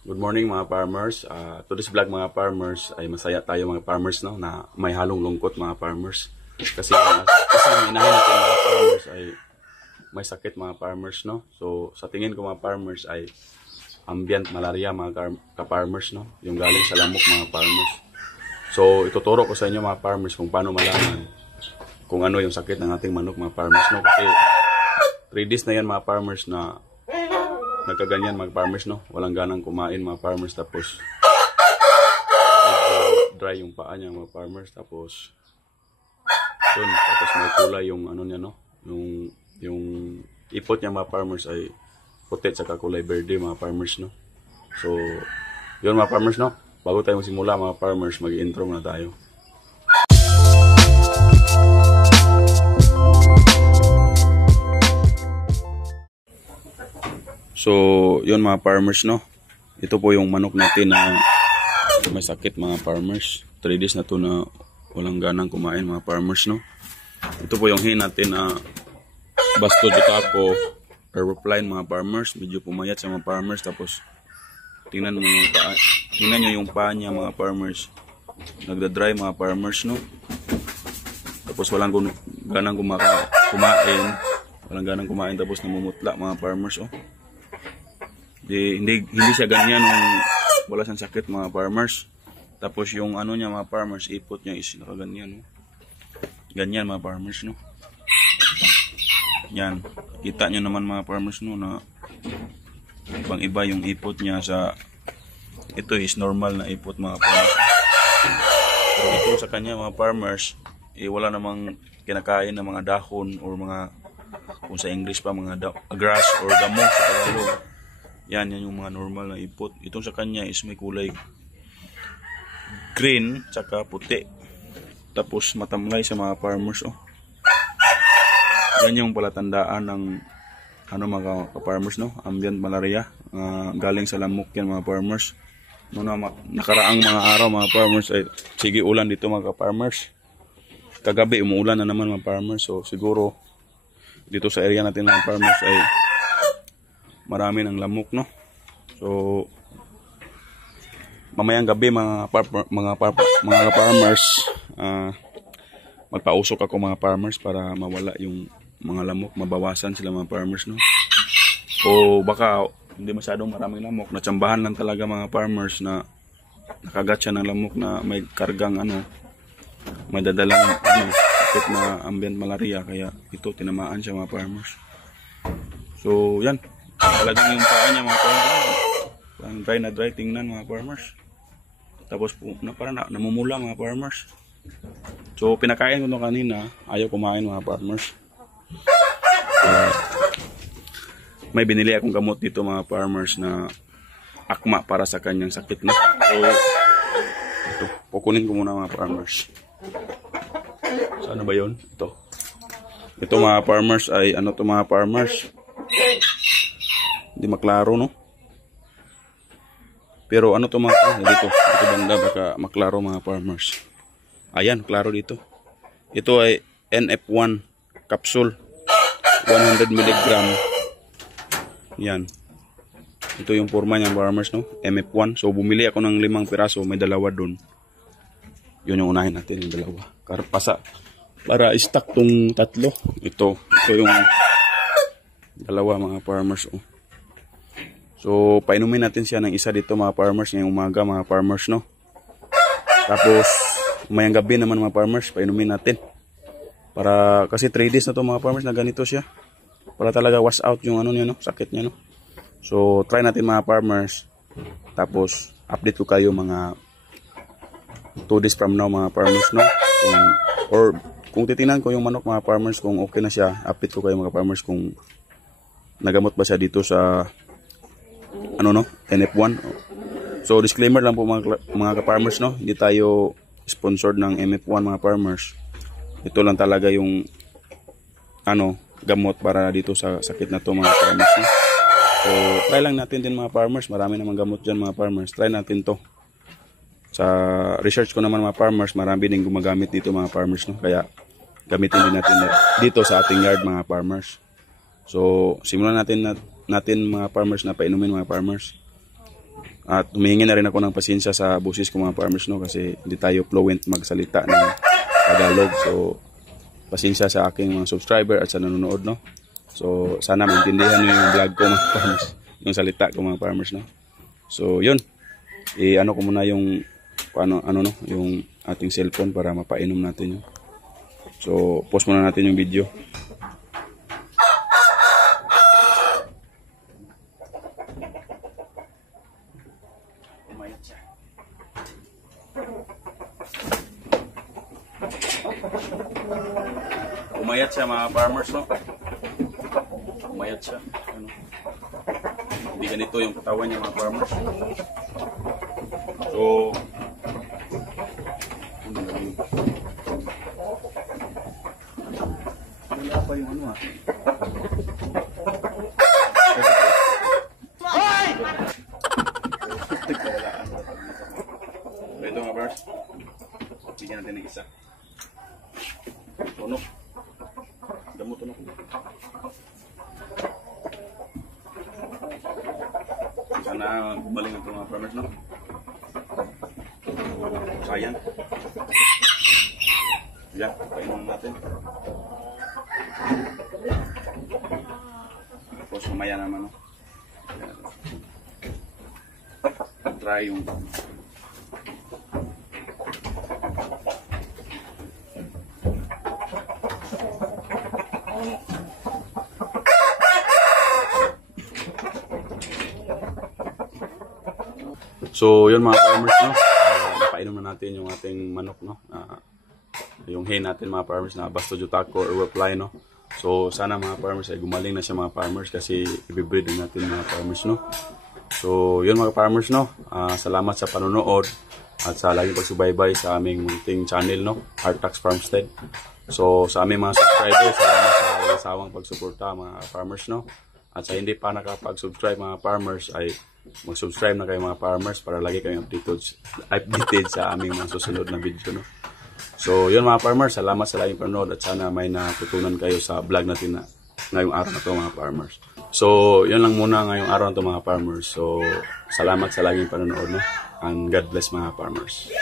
Good morning mga farmers. Today's vlog mga farmers ay masaya tayo mga farmers no na may halong lungkot mga farmers. Kasi ang inahin natin mga farmers ay may sakit mga farmers no. So sa tingin ko mga farmers ay ambient malaria mga ka-farmers no. Yung galing sa lamok mga farmers. So ituturo ko sa inyo mga farmers kung paano malaman kung ano yung sakit ng ating manok mga farmers no. Kasi 3 days na yan mga farmers na nagkaganyan mga farmers no, walang ganang kumain mga farmers, tapos dry yung paa niya mga farmers, tapos may kulay yung ano niya no, yung ipot niya mga farmers ay puti at kulay verde mga farmers no. So yun mga farmers no, bago tayo magsimula mga farmers, mag-intro muna tayo. So, yun mga farmers no. Ito po yung manok natin na may sakit mga farmers. 3 days na to na walang ganang kumain mga farmers no. Ito po yung hin natin na Basto de Caco Aeropline mga farmers. Medyo pumayat sa mga farmers, tapos tingnan nyo yung paa niya mga farmers. Nagda-dry mga farmers no. Tapos walang ganang kumain. Walang ganang kumain, tapos namumutla mga farmers oh. Hindi siya ganyan nung wala siyang sakit mga farmers. Tapos yung ano niya mga farmers, ipot niya is nakaganyan no? Ganyan mga farmers no. Yan, kita nyo naman mga farmers no na ibang iba yung ipot niya sa ito is normal na ipot mga farmers. Pero ito sa kanya mga farmers wala namang kinakain na mga dahon or mga, kung sa English pa, mga grass or damo sa Tagalog. Yan yung mga normal na ipot. Itong sa kanya is may kulay green tsaka puti. Tapos matamlay sa mga farmers oh. Yan yung palatandaan ng ano mga farmers no, ambient malaria. Galing sa lamok yan mga farmers. Nakaraang mga araw mga farmers ay sige ulan dito mga farmers. Kagabi umuulan na naman mga farmers. So siguro dito sa area natin mga farmers ay marami ng lamok no. So mamayang gabi mga farmers, magpausok ako mga farmers para mawala yung mga lamok, mabawasan sila mga farmers no. O baka hindi masyadong maraming lamok, natsambahan lang talaga mga farmers na nakagat siya ng lamok na may kargang ano, may dadalang ano, sakit na ambient malaria, kaya ito tinamaan siya mga farmers. So yan, talagang yung paa niya mga farmers, dry na dry, tingnan mga farmers. Tapos parang namumula mga farmers. So pinakain ko ito kanina, ayaw kumain mga farmers. May binili akong gamot dito mga farmers na akma para sa kanyang sakit na. So ito, kukunin ko muna mga farmers. Saan ba yun? Ito mga farmers ay ano to mga farmers, hindi maklaro no. Pero ano to mga dito banda baka maklaro mga farmers. Ayan, klaro dito. Ito ay NF1 capsule 100 mg. Yan. Ito yung forma niya farmers no, MF1. So bumili ako ng 5 piraso, may dalawa doon. Yun yung unahin natin, yung dalawa. Karpasa. Para stock tong tatlo. Ito yung dalawa mga farmers oh. So painumin natin siya ng isa dito mga farmers ngayong umaga mga farmers no. Tapos mayang gabi naman mga farmers painumin natin. Para kasi 3 days na to mga farmers na ganito siya. Para talaga wash out yung ano niya no, sakit niya no. So try natin mga farmers. Tapos update ko kayo mga 2 days from now mga farmers no. Kung titingnan ko yung manok mga farmers kung okay na siya, update ko kayo mga farmers kung nagamot ba siya dito sa ano no, NF1. So disclaimer lang po mga ka-farmers no, hindi tayo sponsored ng MF1 mga farmers. Ito lang talaga yung ano, gamot para dito sa sakit na to mga farmers no? So try lang natin din mga farmers, marami namang gamot dyan mga farmers. Try natin to. Sa research ko naman mga farmers, marami din gumagamit dito mga farmers no? Kaya gamitin din natin dito sa ating yard mga farmers. So simulan natin mga farmers na painumin mga farmers. At humingi na rin ako ng pasensya sa boses ko mga farmers, no, kasi hindi tayo fluent magsalita ng Tagalog. So pasensya sa aking mga subscriber at sa nanonood, no. So sana maintindihan niyo yung vlog ko mga farmers, yung salita ko mga farmers, no. So yun, ano ko muna yung yung ating cellphone para mapainom natin yun. So pause muna natin yung video. Umayat siya mga farmers, no? Umayat siya. Ano? Hindi ganito yung katawan niya mga farmers. So, wala pa yung ano ito mga farmers. Bigyan natin ng isa. Tunok. Damo tunok. Sana gumaling ito mga farmers, no? Sayang. Yan, painom natin. Tapos mamaya naman, no? Try yung so yun mga farmers, no, napainom na natin yung ating manok, no, yung hen natin mga farmers na Basto Jutaco or Weply, no. So sana mga farmers ay gumaling na siya mga farmers kasi i-breed natin mga farmers, no. So yun mga farmers, no, salamat sa panonood at sa laging pagsubaybay sa aming munting channel, no, Artax Farmstead. So sa aming mga subscribers, salamat sa sawang pagsuporta mga farmers, no. At sa hindi pa nakapag-subscribe mga farmers ay mag-subscribe na kayo mga farmers para lagi kayong updated sa aming mga susunod na video, no. So yun mga farmers, salamat sa laging panonood at sana may natutunan kayo sa vlog natin na ngayong araw na to mga farmers. So yun lang muna ngayong araw na to mga farmers. So salamat sa laging panonood, no, and God bless mga farmers.